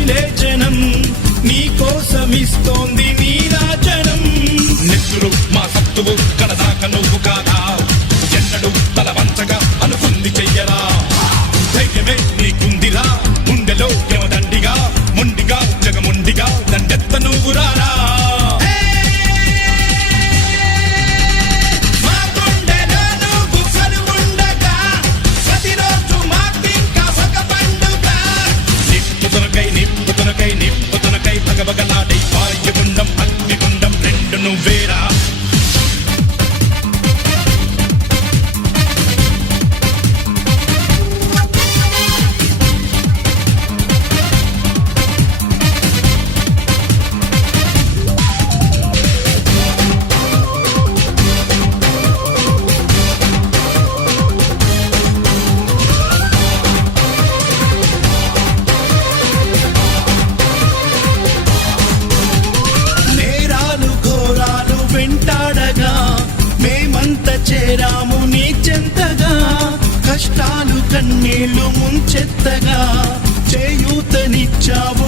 కదిలే జనం నీ కోసమిస్తోంది నీరాజనం. నెత్తురు మా సత్తువు కడదాక నువ్వు కాదా, ఎన్నడు తల వంచగా అనుకుంది చెయ్యరా. ధైర్యమే నీకుందిరా, గుండెలో యమదండిగా, మొండిగా జగముండిగా దండెత్త నువ్వు రారా. నిప్పుతునకై భగభగలాడై వాయుగుండం అగ్నిగుండం రెండు నువ్వేరా. వెంటాడగా మేమంత చేరాము నీ చెంతగా, కష్టాలు కన్నీళ్లు ముంచెత్తగా చేయూతనిచ్చావు